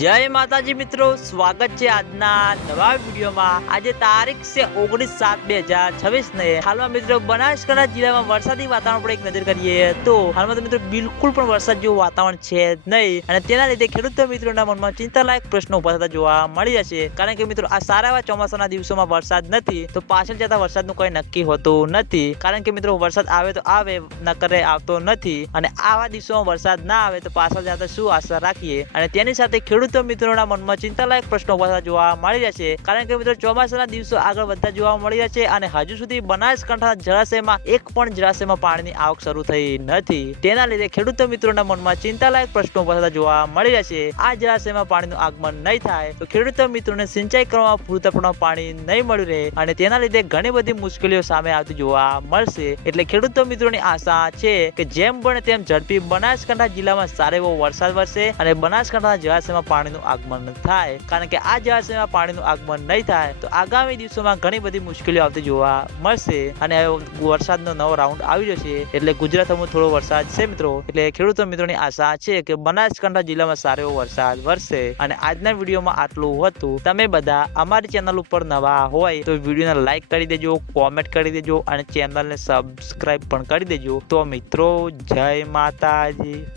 જય માતાજી મિત્રો, સ્વાગત છે આજના નવા વિડીયોમાં। આજે તારીખ છે 19/7/2026 ને હાલમાં મિત્રો બનાસકાંઠા જિલ્લામાં વરસાદી વાતાવરણ પર એક નજર કરીએ તો હાલમાં તો મિત્રો બિલકુલ પણ વરસાદ જેવું વાતાવરણ છે નહીં અને તેના લીધે ખેડૂત મિત્રોના મનમાં ચિંતાલાયક પ્રશ્નો ઉભા થતા જોવા મળી જશે। કારણ કે મિત્રો આ સારા એવા ચોમાસાના દિવસોમાં વરસાદ નથી તો પાછળ જતા વરસાદનું કોઈ નક્કી હોતું નથી। કારણ કે મિત્રો વરસાદ આવે તો આવે, ન કરે આવતો નથી અને આવા દિવસોમાં વરસાદ ના આવે તો પાછળ જતા શું આશા રાખીએ અને તેની સાથે ખેડૂતો મિત્રોના મનમાં ચિંતાલાયક પ્રશ્નો ઉભા થતા જોવા મળી રહ્યા છે। કારણ કે મિત્રો ચોમાસાના દિવસો આગળ વધતા જોવા મળી રહ્યા છે અને હજુ સુધી બનાસકાંઠા જળાશયમાં એક પણ જળાશયમાં પાણીની આવક શરૂ થઈ નથી। તેના લીધે ખેડૂતો મિત્રોના મનમાં ચિંતાલાયક પ્રશ્નો ઉભા થતા જોવા મળી રહ્યા છે। આ જળાશયમાં પાણીનું આગમન નહીં થાય તો ખેડૂતો મિત્રોને સિંચાઈ કરવામાં પૂરતા પ્રમાણમાં પાણી નહીં મળી રહે અને તેના લીધે ઘણી બધી મુશ્કેલીઓ સામે આવતી જોવા મળશે। એટલે ખેડૂતો મિત્રોની આશા છે કે જેમ બને તેમ ઝડપી બનાસકાંઠા જિલ્લામાં સારો એવો વરસાદ વરસે અને બનાસકાંઠા જળાશયમાં પાણીનું આગમન થાય। કારણ કે આ જળાશયમાં પાણીનું આગમન નહીં થાય તો આગામી દિવસોમાં ઘણી બધી મુશ્કેલીઓ આવતી જોવા મળશે અને વરસાદનો નવો રાઉન્ડ આવી જશે। એટલે ગુજરાતમાં થોડો વરસાદ છે મિત્રો, એટલે ખેડૂતો મિત્રોની આશા છે કે બનાસકાંઠા જિલ્લામાં સારો એવો વરસાદ વરસે। અને આજના વિડીયોમાં આટલું હતું। તમે બધા અમારી ચેનલ ઉપર નવા હોય તો વિડીયોને લાઈક કરી દેજો, કોમેન્ટ કરી દેજો અને ચેનલને સબસ્ક્રાઇબ પણ કરી દેજો। તો મિત્રો જય માતાજી।